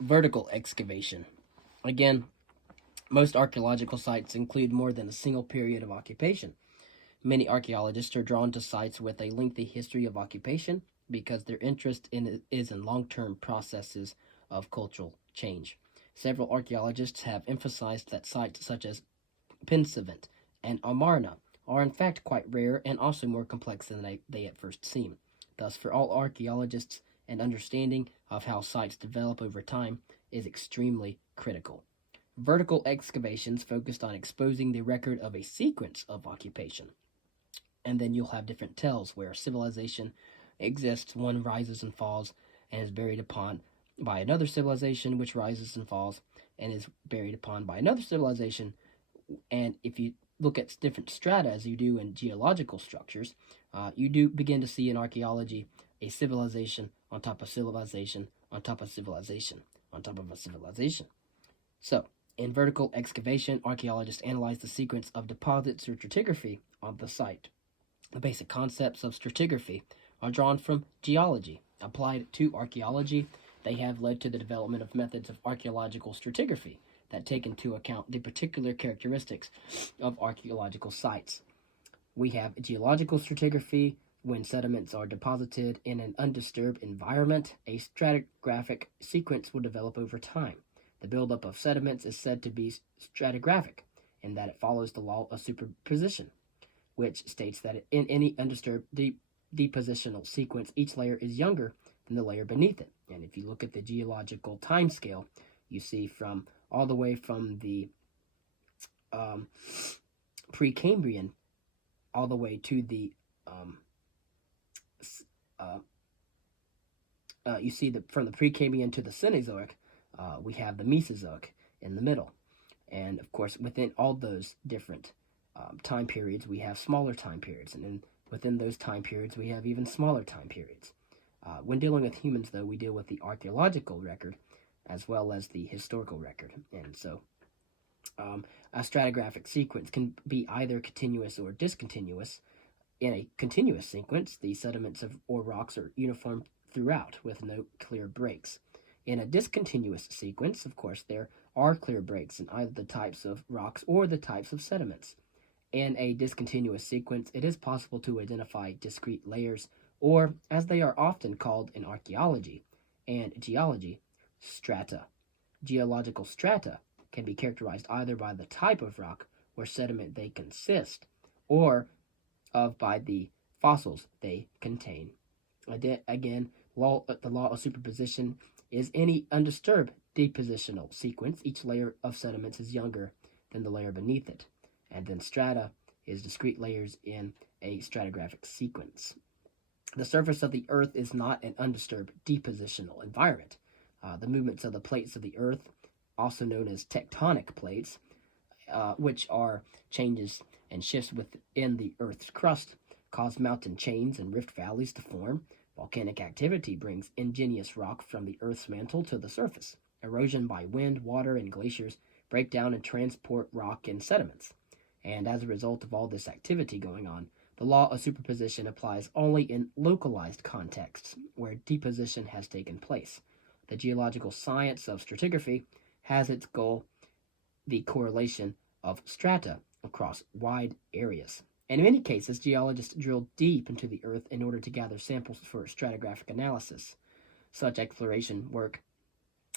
Vertical excavation. Again, most archaeological sites include more than a single period of occupation. Many archaeologists are drawn to sites with a lengthy history of occupation because their interest is in long term processes of cultural change. Several archaeologists have emphasized that sites such as Pensavant and Amarna are in fact quite rare and also more complex than they at first seem. Thus, for all archaeologists, an understanding of how sites develop over time is extremely critical. Vertical excavations focused on exposing the record of a sequence of occupation. And then you'll have different tells where civilization exists, one rises and falls and is buried upon by another civilization, which rises and falls and is buried upon by another civilization. And if you look at different strata as you do in geological structures, you do begin to see in archaeology a civilization on top of civilization on top of civilization on top of a civilization. So, in vertical excavation, archaeologists analyze the sequence of deposits or stratigraphy on the site. The basic concepts of stratigraphy are drawn from geology. Applied to archaeology, they have led to the development of methods of archaeological stratigraphy that take into account the particular characteristics of archaeological sites. We have geological stratigraphy. When sediments are deposited in an undisturbed environment, a stratigraphic sequence will develop over time. The buildup of sediments is said to be stratigraphic in that it follows the law of superposition, which states that in any undisturbed depositional sequence, each layer is younger than the layer beneath it. And if you look at the geological time scale, you see from all the way from the Precambrian all the way to the you see that from the Precambrian to the Cenozoic, we have the Mesozoic in the middle. And of course, within all those different time periods, we have smaller time periods. And then within those time periods, we have even smaller time periods. When dealing with humans, though, we deal with the archaeological record as well as the historical record. And so a stratigraphic sequence can be either continuous or discontinuous. In a continuous sequence, the sediments or rocks are uniform throughout with no clear breaks. In a discontinuous sequence, of course, there are clear breaks in either the types of rocks or the types of sediments. In a discontinuous sequence, it is possible to identify discrete layers, or, as they are often called in archaeology and geology, strata. Geological strata can be characterized either by the type of rock or sediment they consist, or by the fossils they contain. Again, the law of superposition is any undisturbed depositional sequence. Each layer of sediments is younger than the layer beneath it. And then strata is discrete layers in a stratigraphic sequence. The surface of the Earth is not an undisturbed depositional environment. The movements of the plates of the Earth, also known as tectonic plates, which are changes and shifts within the Earth's crust, cause mountain chains and rift valleys to form. Volcanic activity brings igneous rock from the Earth's mantle to the surface. Erosion by wind, water, and glaciers break down and transport rock and sediments. And as a result of all this activity going on, the law of superposition applies only in localized contexts where deposition has taken place. The geological science of stratigraphy has its goal the correlation of strata across wide areas. And in many cases, geologists drill deep into the earth in order to gather samples for stratigraphic analysis. Such exploration work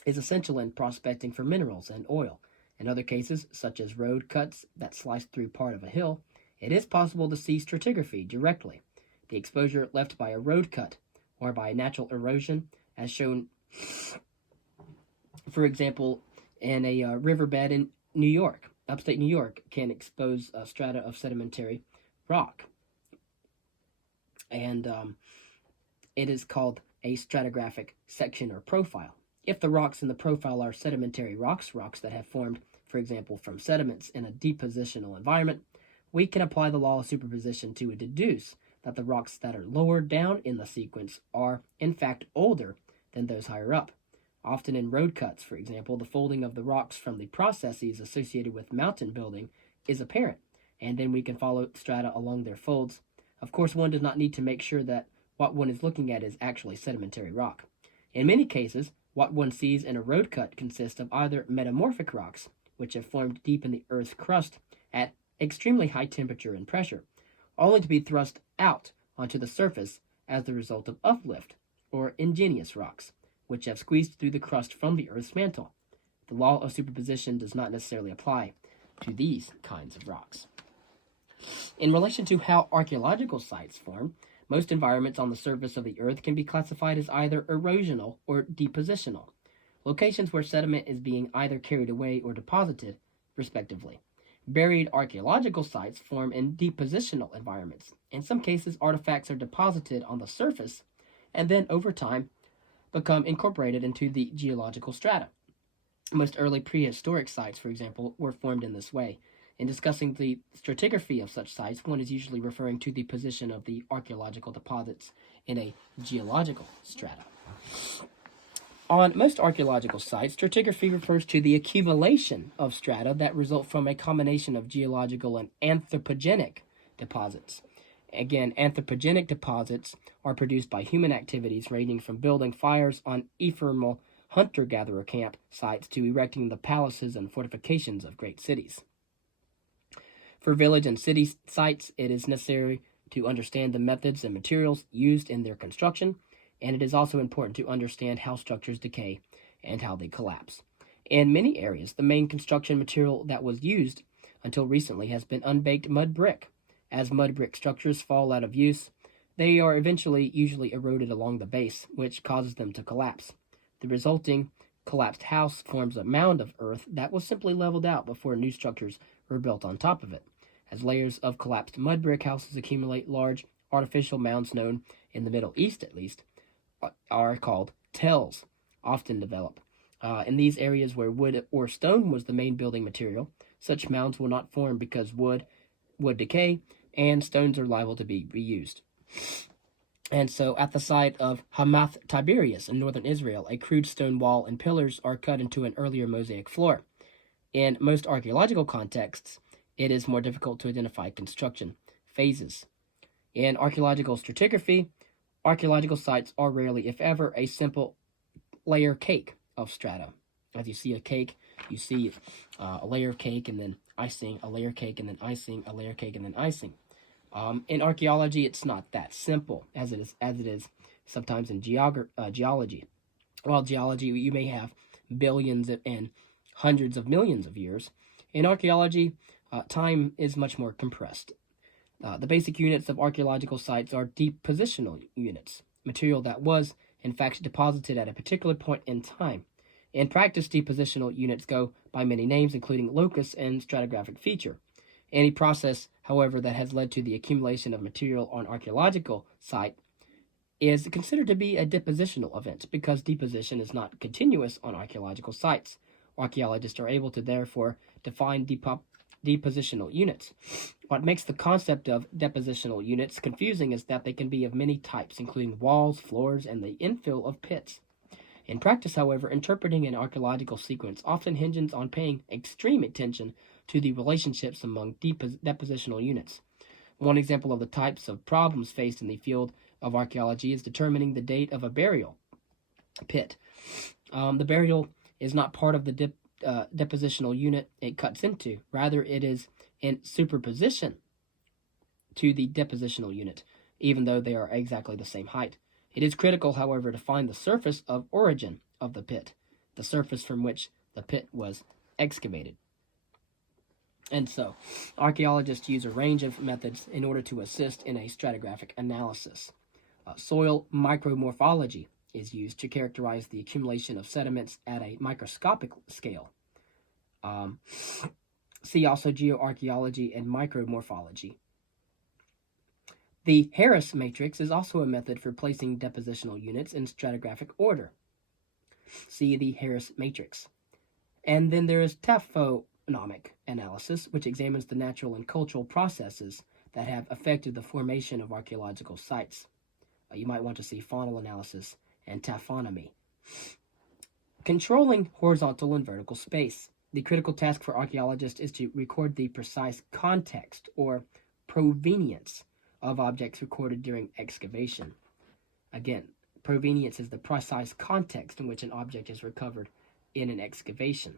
is essential in prospecting for minerals and oil. In other cases, such as road cuts that slice through part of a hill, it is possible to see stratigraphy directly. The exposure left by a road cut or by natural erosion, as shown, for example, in a riverbed in New York, upstate New York, can expose a strata of sedimentary rock. And it is called a stratigraphic section or profile. If the rocks in the profile are sedimentary rocks that have formed, for example, from sediments in a depositional environment, we can apply the law of superposition to deduce that the rocks that are lower down in the sequence are, in fact, older than those higher up. Often in road cuts, for example, the folding of the rocks from the processes associated with mountain building is apparent, and then we can follow strata along their folds. Of course, one does not need to make sure that what one is looking at is actually sedimentary rock. In many cases, What one sees in a road cut consists of either metamorphic rocks, which have formed deep in the Earth's crust at extremely high temperature and pressure, only to be thrust out onto the surface as the result of uplift, or igneous rocks, which have squeezed through the crust from the Earth's mantle. The law of superposition does not necessarily apply to these kinds of rocks. In relation to how archaeological sites form, most environments on the surface of the Earth can be classified as either erosional or depositional, locations where sediment is being either carried away or deposited, respectively. Buried archaeological sites form in depositional environments. In some cases, artifacts are deposited on the surface and then, over time, become incorporated into the geological strata. Most early prehistoric sites, for example, were formed in this way. In discussing the stratigraphy of such sites, one is usually referring to the position of the archaeological deposits in a geological strata. On most archaeological sites, stratigraphy refers to the accumulation of strata that result from a combination of geological and anthropogenic deposits. Again, anthropogenic deposits are produced by human activities ranging from building fires on ephemeral hunter-gatherer camp sites to erecting the palaces and fortifications of great cities. For village and city sites, it is necessary to understand the methods and materials used in their construction, and it is also important to understand how structures decay and how they collapse. In many areas, the main construction material that was used until recently has been unbaked mud brick. As mud brick structures fall out of use, they are eventually usually eroded along the base, which causes them to collapse. The resulting collapsed house forms a mound of earth that was simply leveled out before new structures were built on top of it. As layers of collapsed mud brick houses accumulate, large artificial mounds, known in the Middle East at least, are called tells, often develop. In these areas where wood or stone was the main building material, such mounds will not form because wood decay and stones are liable to be reused. And so at the site of Hamath Tiberias in northern Israel, a crude stone wall and pillars are cut into an earlier mosaic floor. In most archaeological contexts, it is more difficult to identify construction phases. In archaeological stratigraphy, archaeological sites are rarely, if ever, a simple layer cake of strata. As you see a cake, you see a layer of cake and then icing, a layer cake and then icing, a layer cake and then icing. In archaeology, it's not that simple as it is sometimes in geology. While geology, you may have billions and hundreds of millions of years. In archaeology, time is much more compressed. The basic units of archaeological sites are depositional units, material that was, in fact, deposited at a particular point in time. In practice, depositional units go by many names, including locus and stratigraphic feature. Any process, however, that has led to the accumulation of material on archaeological site is considered to be a depositional event because deposition is not continuous on archaeological sites. Archaeologists are able to therefore define depositional units. What makes the concept of depositional units confusing is that they can be of many types, including walls, floors, and the infill of pits. In practice, however, interpreting an archaeological sequence often hinges on paying extreme attention to the relationships among depositional units. One example of the types of problems faced in the field of archaeology is determining the date of a burial pit. The burial is not part of the depositional unit it cuts into. Rather, it is in superposition to the depositional unit, even though they are exactly the same height. It is critical, however, to find the surface of origin of the pit, the surface from which the pit was excavated. And so, archaeologists use a range of methods in order to assist in a stratigraphic analysis. Soil micromorphology is used to characterize the accumulation of sediments at a microscopic scale. See also geoarchaeology and micromorphology. The Harris matrix is also a method for placing depositional units in stratigraphic order. See the Harris matrix. And then there is taphonomic analysis, which examines the natural and cultural processes that have affected the formation of archaeological sites. You might want to see faunal analysis and taphonomy. Controlling horizontal and vertical space. The critical task for archaeologists is to record the precise context or provenience of objects recorded during excavation. Again, Provenience is the precise context in which an object is recovered in an excavation.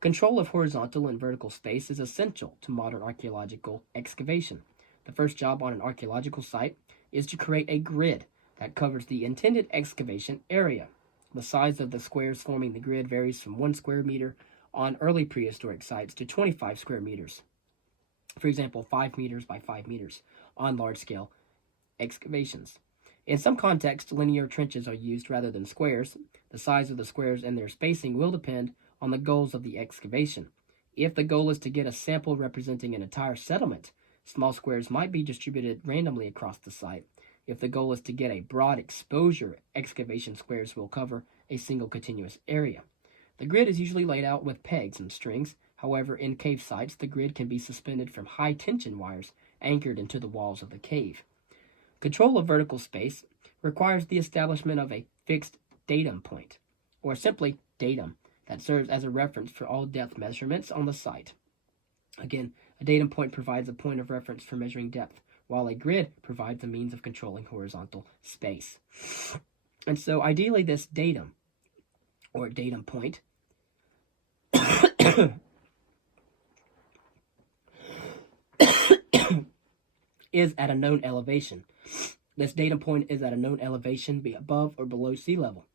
Control of horizontal and vertical space is essential to modern archaeological excavation. The first job on an archaeological site is to create a grid that covers the intended excavation area. The size of the squares forming the grid varies from 1 square meter on early prehistoric sites to 25 square meters. For example, 5 meters by 5 meters on large-scale excavations. In some contexts, linear trenches are used rather than squares. The size of the squares and their spacing will depend on the goals of the excavation. If the goal is to get a sample representing an entire settlement, small squares might be distributed randomly across the site. If the goal is to get a broad exposure, excavation squares will cover a single continuous area. The grid is usually laid out with pegs and strings. However, in cave sites, the grid can be suspended from high-tension wires anchored into the walls of the cave. Control of vertical space requires the establishment of a fixed datum point, or simply datum, that serves as a reference for all depth measurements on the site. Again, a datum point provides a point of reference for measuring depth, while a grid provides a means of controlling horizontal space. And so ideally this datum, or datum point, is at a known elevation. This datum point is at a known elevation, be above or below sea level.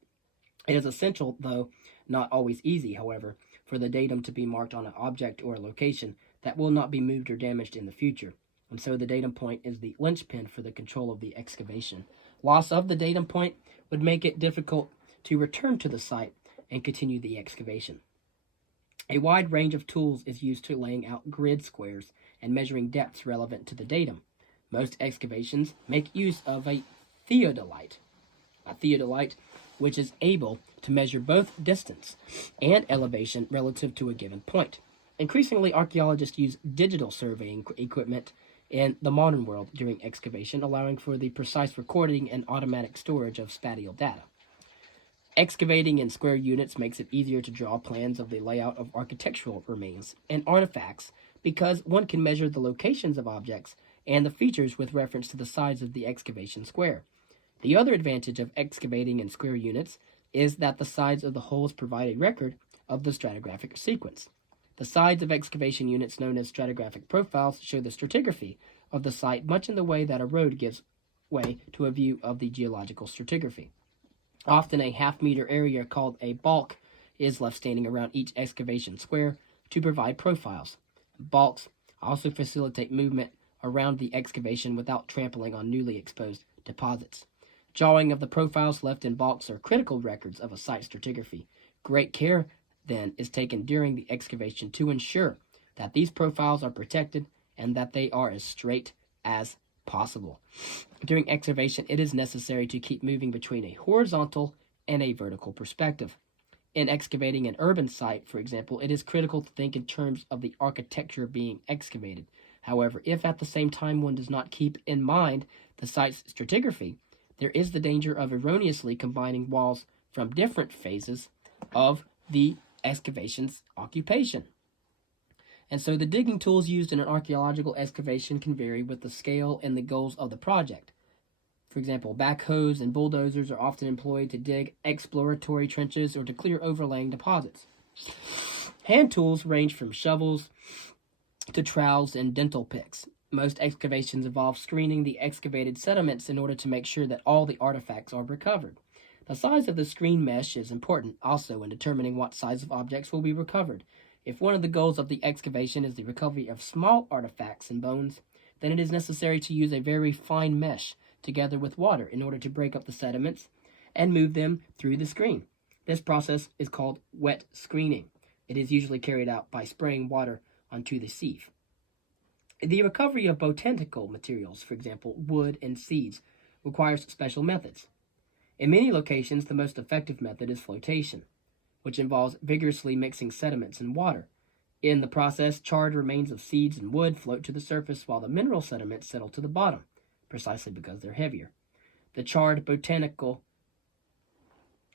It is essential, though not always easy, however, for the datum to be marked on an object or a location that will not be moved or damaged in the future. And so the datum point is the linchpin for the control of the excavation. Loss of the datum point would make it difficult to return to the site and continue the excavation. A wide range of tools is used to laying out grid squares and measuring depths relevant to the datum. Most excavations make use of a theodolite, which is able to measure both distance and elevation relative to a given point. Increasingly, archaeologists use digital surveying equipment in the modern world during excavation, allowing for the precise recording and automatic storage of spatial data. Excavating in square units makes it easier to draw plans of the layout of architectural remains and artifacts because one can measure the locations of objects and the features with reference to the size of the excavation square. The other advantage of excavating in square units is that the sides of the holes provide a record of the stratigraphic sequence. The sides of excavation units known as stratigraphic profiles show the stratigraphy of the site much in the way that a road gives way to a view of the geological stratigraphy. Often a half-meter area called a balk is left standing around each excavation square to provide profiles. Balks also facilitate movement around the excavation without trampling on newly exposed deposits. Drawing of the profiles left in balks are critical records of a site stratigraphy. Great care, then, is taken during the excavation to ensure that these profiles are protected and that they are as straight as possible. During excavation, it is necessary to keep moving between a horizontal and a vertical perspective. In excavating an urban site, for example, it is critical to think in terms of the architecture being excavated. However, if at the same time one does not keep in mind the site's stratigraphy, there is the danger of erroneously combining walls from different phases of the excavation's occupation. And so the digging tools used in an archaeological excavation can vary with the scale and the goals of the project. For example, backhoes and bulldozers are often employed to dig exploratory trenches or to clear overlaying deposits. Hand tools range from shovels to trowels and dental picks. Most excavations involve screening the excavated sediments in order to make sure that all the artifacts are recovered. The size of the screen mesh is important also in determining what size of objects will be recovered. If one of the goals of the excavation is the recovery of small artifacts and bones, then it is necessary to use a very fine mesh together with water in order to break up the sediments and move them through the screen. This process is called wet screening. It is usually carried out by spraying water onto the sieve. The recovery of botanical materials, for example, wood and seeds, requires special methods. In many locations, the most effective method is flotation, which involves vigorously mixing sediments and water. In the process, charred remains of seeds and wood float to the surface while the mineral sediments settle to the bottom, precisely because they're heavier. The charred botanical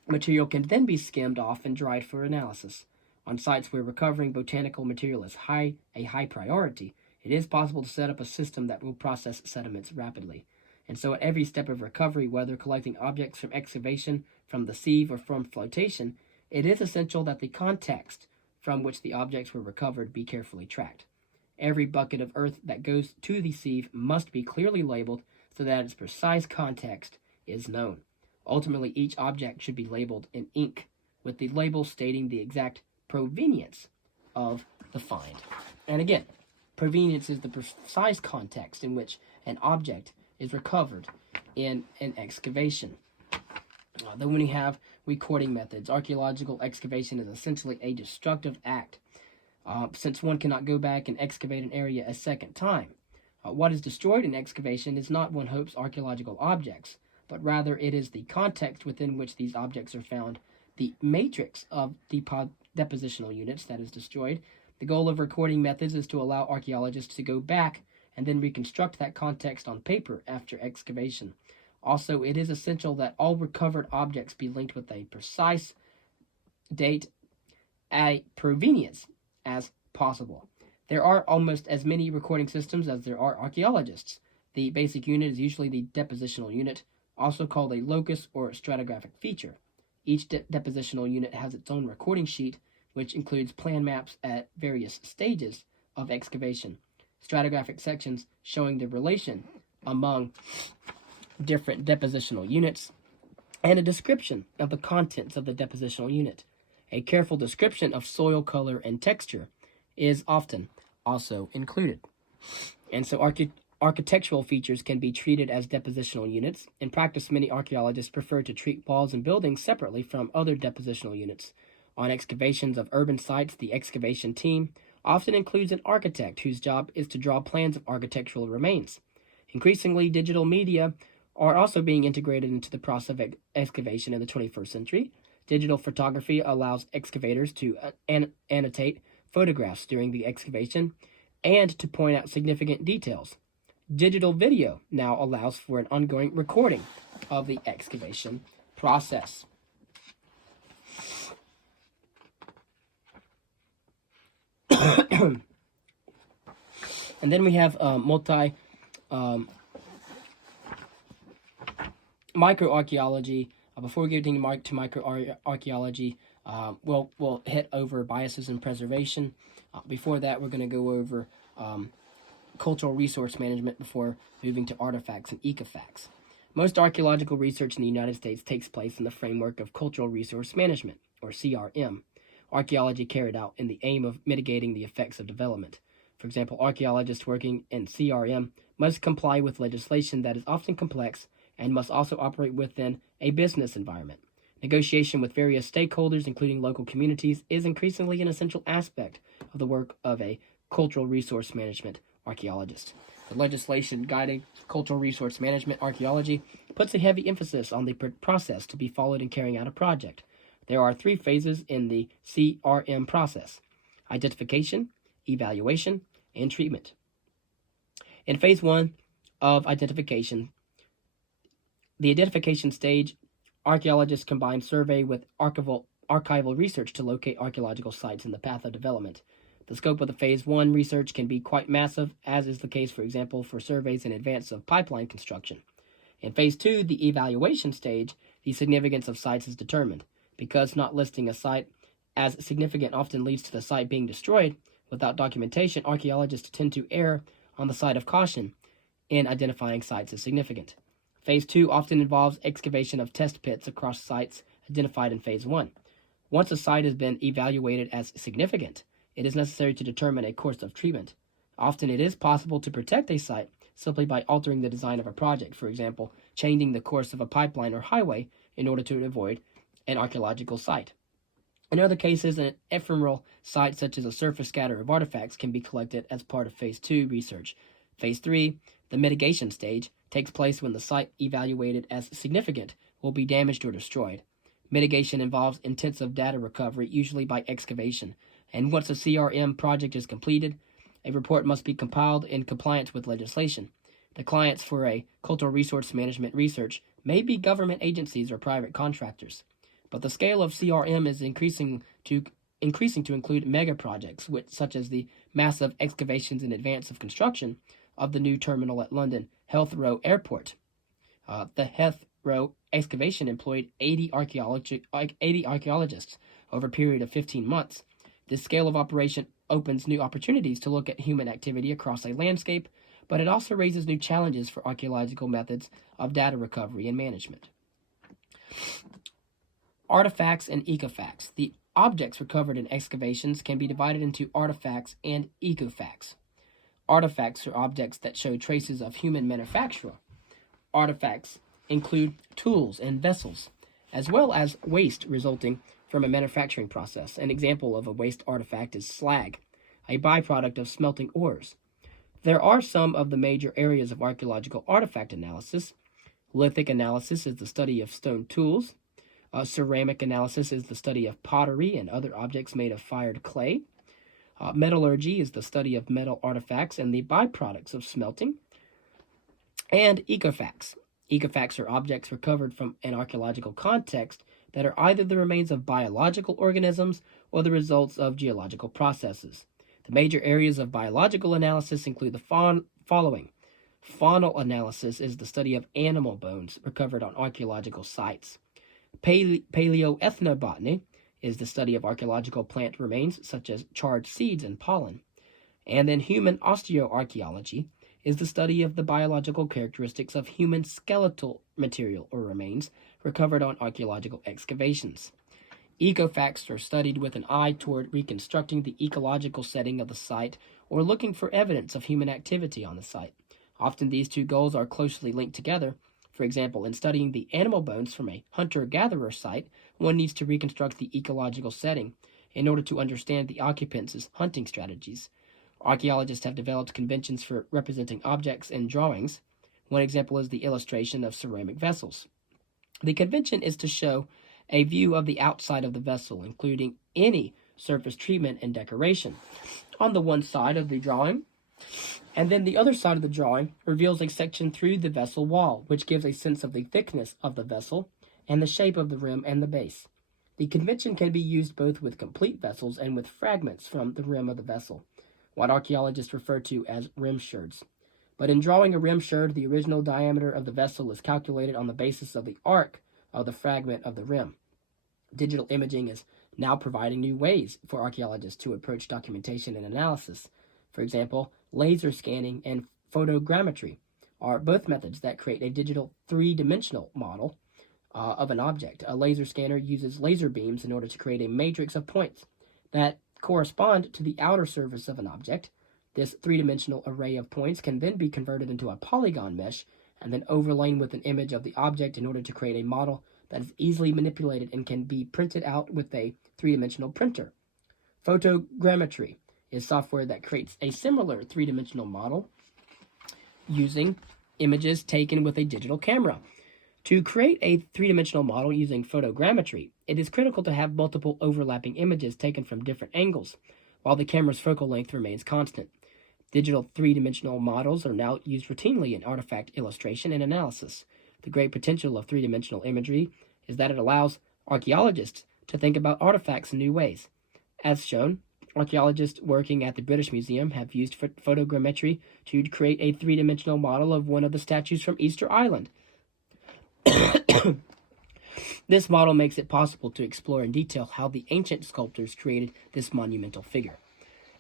material can then be skimmed off and dried for analysis. On sites where recovering botanical material is a high priority, it is possible to set up a system that will process sediments rapidly. And so at every step of recovery, whether collecting objects from excavation, from the sieve, or from flotation, it is essential that the context from which the objects were recovered be carefully tracked. Every bucket of earth that goes to the sieve must be clearly labeled so that its precise context is known. Ultimately, each object should be labeled in ink, with the label stating the exact provenience of the find. And again, provenience is the precise context in which an object is recovered in an excavation. Then when you have recording methods, archaeological excavation is essentially a destructive act, since one cannot go back and excavate an area a second time. What is destroyed in excavation is not, one hopes, archaeological objects, but rather it is the context within which these objects are found, the matrix of depositional units that is destroyed. The goal of recording methods is to allow archaeologists to go back and then reconstruct that context on paper after excavation. Also, it is essential that all recovered objects be linked with a precise date, a provenience as possible. There are almost as many recording systems as there are archaeologists. The basic unit is usually the depositional unit, also called a locus or stratigraphic feature. Each depositional unit has its own recording sheet, which includes plan maps at various stages of excavation, stratigraphic sections showing the relation among different depositional units, and a description of the contents of the depositional unit. A careful description of soil color and texture is often also included. And so architectural features can be treated as depositional units. In practice, many archaeologists prefer to treat walls and buildings separately from other depositional units. On excavations of urban sites, the excavation team often includes an architect whose job is to draw plans of architectural remains. Increasingly, digital media are also being integrated into the process of excavation in the 21st century. Digital photography allows excavators to annotate photographs during the excavation and to point out significant details. Digital video now allows for an ongoing recording of the excavation process. And then we have microarchaeology. Before getting to microarchaeology, we'll hit over biases and preservation. Before that, we're going to go over cultural resource management before moving to artifacts and ecofacts. Most archaeological research in the United States takes place in the framework of cultural resource management, or CRM. Archaeology carried out in the aim of mitigating the effects of development. For example, archaeologists working in CRM must comply with legislation that is often complex and must also operate within a business environment. Negotiation with various stakeholders, including local communities, is increasingly an essential aspect of the work of a cultural resource management archaeologist. The legislation guiding cultural resource management archaeology puts a heavy emphasis on the process to be followed in carrying out a project. There are 3 phases in the CRM process: identification, evaluation, and treatment. In phase 1 of identification, the identification stage, archaeologists combine survey with archival research to locate archaeological sites in the path of development. The scope of the phase 1 research can be quite massive, as is the case, for example, for surveys in advance of pipeline construction. In phase 2, the evaluation stage, the significance of sites is determined. Because not listing a site as significant often leads to the site being destroyed without documentation, archaeologists tend to err on the side of caution in identifying sites as significant. Phase 2 often involves excavation of test pits across sites identified in phase 1. Once a site has been evaluated as significant, it is necessary to determine a course of treatment. Often it is possible to protect a site simply by altering the design of a project, for example, changing the course of a pipeline or highway in order to avoid an archaeological site. In other cases, an ephemeral site such as a surface scatter of artifacts can be collected as part of phase 2 research. Phase 3, the mitigation stage, takes place when the site evaluated as significant will be damaged or destroyed. Mitigation involves intensive data recovery, usually by excavation, and once a CRM project is completed, a report must be compiled in compliance with legislation. The clients for a cultural resource management research may be government agencies or private contractors. But the scale of CRM is increasing to include mega projects, such as the massive excavations in advance of construction of the new terminal at London Heathrow Airport. The Heathrow excavation employed 80 archaeologists over a period of 15 months. This scale of operation opens new opportunities to look at human activity across a landscape, but it also raises new challenges for archaeological methods of data recovery and management. Artifacts and ecofacts. The objects recovered in excavations can be divided into artifacts and ecofacts. Artifacts are objects that show traces of human manufacture. Artifacts include tools and vessels, as well as waste resulting from a manufacturing process. An example of a waste artifact is slag, a byproduct of smelting ores. There are some of the major areas of archaeological artifact analysis. Lithic analysis is the study of stone tools. Ceramic analysis is the study of pottery and other objects made of fired clay. Metallurgy is the study of metal artifacts and the byproducts of smelting. And ecofacts. Ecofacts are objects recovered from an archaeological context that are either the remains of biological organisms or the results of geological processes. The major areas of biological analysis include the following. Faunal analysis is the study of animal bones recovered on archaeological sites. Paleoethnobotany is the study of archaeological plant remains such as charred seeds and pollen. And then human osteoarchaeology is the study of the biological characteristics of human skeletal material or remains recovered on archaeological excavations. Ecofacts are studied with an eye toward reconstructing the ecological setting of the site or looking for evidence of human activity on the site. Often these two goals are closely linked together. For example, in studying the animal bones from a hunter-gatherer site, one needs to reconstruct the ecological setting in order to understand the occupants' hunting strategies. Archaeologists have developed conventions for representing objects in drawings. One example is the illustration of ceramic vessels. The convention is to show a view of the outside of the vessel, including any surface treatment and decoration, on the one side of the drawing, and then the other side of the drawing reveals a section through the vessel wall, which gives a sense of the thickness of the vessel and the shape of the rim and the base. The convention can be used both with complete vessels and with fragments from the rim of the vessel, what archaeologists refer to as rim sherds. But in drawing a rim sherd, the original diameter of the vessel is calculated on the basis of the arc of the fragment of the rim. Digital imaging is now providing new ways for archaeologists to approach documentation and analysis. For example, laser scanning and photogrammetry are both methods that create a digital three-dimensional model of an object. A laser scanner uses laser beams in order to create a matrix of points that correspond to the outer surface of an object. This three-dimensional array of points can then be converted into a polygon mesh and then overlain with an image of the object in order to create a model that is easily manipulated and can be printed out with a three-dimensional printer. Photogrammetry is software that creates a similar three-dimensional model using images taken with a digital camera. To create a three-dimensional model using photogrammetry, it is critical to have multiple overlapping images taken from different angles, while the camera's focal length remains constant. Digital three-dimensional models are now used routinely in artifact illustration and analysis. The great potential of three-dimensional imagery is that it allows archaeologists to think about artifacts in new ways. As shown, archaeologists working at the British Museum have used photogrammetry to create a three-dimensional model of one of the statues from Easter Island. This model makes it possible to explore in detail how the ancient sculptors created this monumental figure.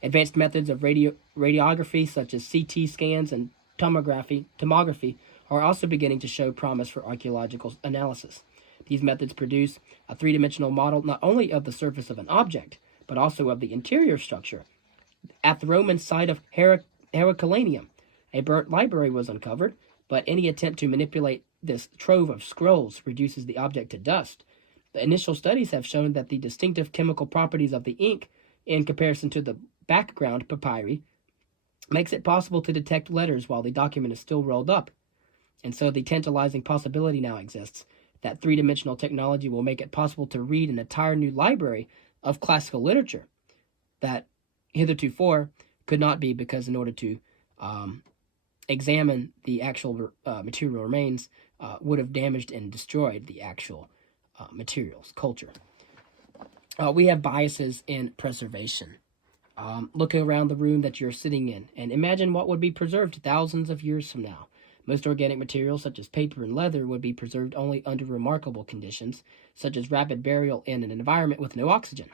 Advanced methods of radiography, such as CT scans and tomography, are also beginning to show promise for archaeological analysis. These methods produce a three-dimensional model not only of the surface of an object, but also of the interior structure. At the Roman site of Herculaneum, a burnt library was uncovered, but any attempt to manipulate this trove of scrolls reduces the object to dust. The initial studies have shown that the distinctive chemical properties of the ink, in comparison to the background papyri, makes it possible to detect letters while the document is still rolled up. And so the tantalizing possibility now exists that three-dimensional technology will make it possible to read an entire new library of classical literature that hitherto could not be, because in order to examine the actual material remains would have damaged and destroyed the actual materials, culture. We have biases in preservation. Looking around the room that you're sitting in, and imagine what would be preserved thousands of years from now. Most organic materials, such as paper and leather, would be preserved only under remarkable conditions, such as rapid burial in an environment with no oxygen.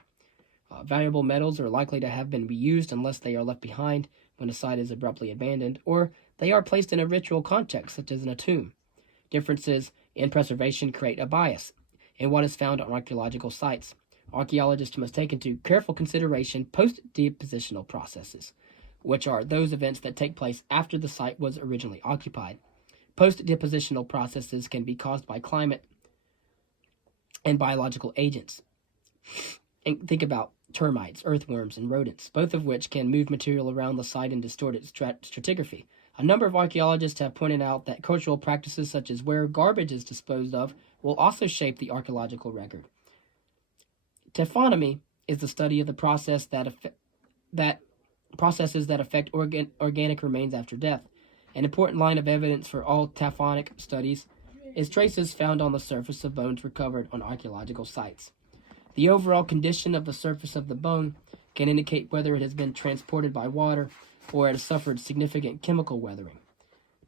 Valuable metals are likely to have been reused unless they are left behind when a site is abruptly abandoned, or they are placed in a ritual context, such as in a tomb. Differences in preservation create a bias in what is found on archaeological sites. Archaeologists must take into careful consideration post-depositional processes, which are those events that take place after the site was originally occupied. Post-depositional processes can be caused by climate and biological agents. And think about termites, earthworms, and rodents, both of which can move material around the site and distort its stratigraphy. A number of archaeologists have pointed out that cultural practices such as where garbage is disposed of will also shape the archaeological record. Taphonomy is the study of the processes that affect organic remains after death. An important line of evidence for all taphonic studies is traces found on the surface of bones recovered on archaeological sites. The overall condition of the surface of the bone can indicate whether it has been transported by water or it has suffered significant chemical weathering.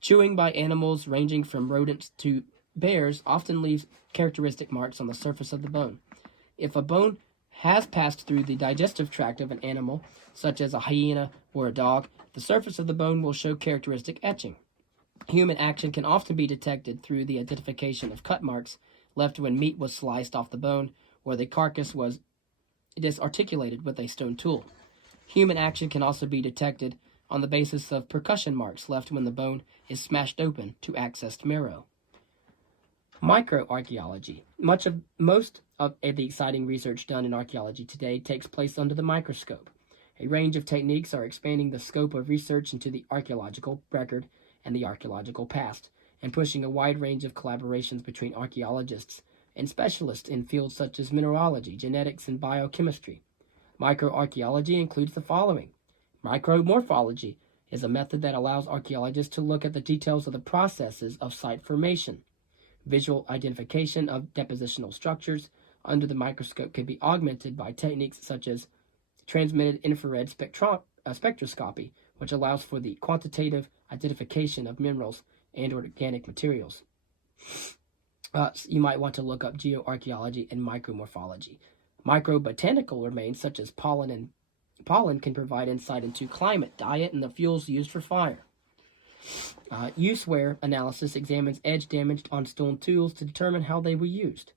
Chewing by animals ranging from rodents to bears often leaves characteristic marks on the surface of the bone. If a bone has passed through the digestive tract of an animal, such as a hyena or a dog, the surface of the bone will show characteristic etching. Human action can often be detected through the identification of cut marks left when meat was sliced off the bone or the carcass was disarticulated with a stone tool. Human action can also be detected on the basis of percussion marks left when the bone is smashed open to access marrow. Microarchaeology. Most of the exciting research done in archaeology today takes place under the microscope. A range of techniques are expanding the scope of research into the archaeological record and the archaeological past, and pushing a wide range of collaborations between archaeologists and specialists in fields such as mineralogy, genetics, and biochemistry. Microarchaeology includes the following. Micromorphology is a method that allows archaeologists to look at the details of the processes of site formation. Visual identification of depositional structures under the microscope can be augmented by techniques such as transmitted infrared spectroscopy, which allows for the quantitative identification of minerals and organic materials. You might want to look up geoarchaeology and micromorphology. Microbotanical remains such as pollen can provide insight into climate, diet, and the fuels used for fire. Use-wear analysis examines edge damaged on stone tools to determine how they were used.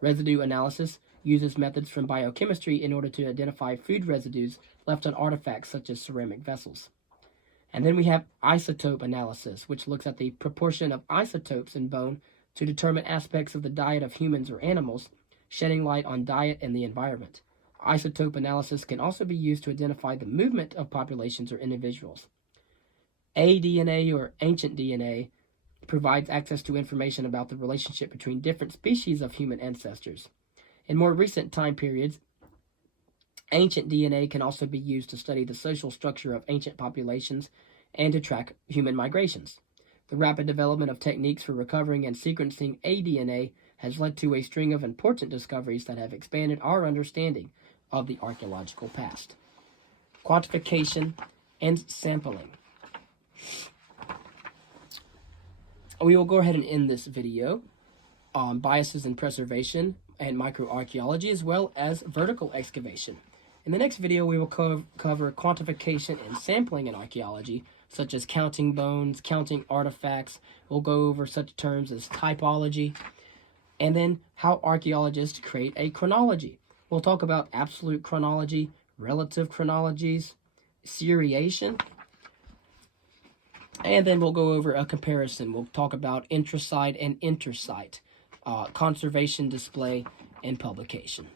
Residue analysis uses methods from biochemistry in order to identify food residues left on artifacts such as ceramic vessels. And then we have isotope analysis, which looks at the proportion of isotopes in bone to determine aspects of the diet of humans or animals, shedding light on diet and the environment. Isotope analysis can also be used to identify the movement of populations or individuals. aDNA, or ancient DNA, provides access to information about the relationship between different species of human ancestors. In more recent time periods, ancient DNA can also be used to study the social structure of ancient populations and to track human migrations. The rapid development of techniques for recovering and sequencing aDNA has led to a string of important discoveries that have expanded our understanding of the archaeological past. Quantification and sampling. We will go ahead and end this video on biases in preservation and microarchaeology, as well as vertical excavation. In the next video, we will cover quantification and sampling in archaeology, such as counting bones, counting artifacts. We'll go over such terms as typology, and then how archaeologists create a chronology. We'll talk about absolute chronology, relative chronologies, seriation, and then we'll go over a comparison. We'll talk about intrasite and intersite, conservation, display, and publication.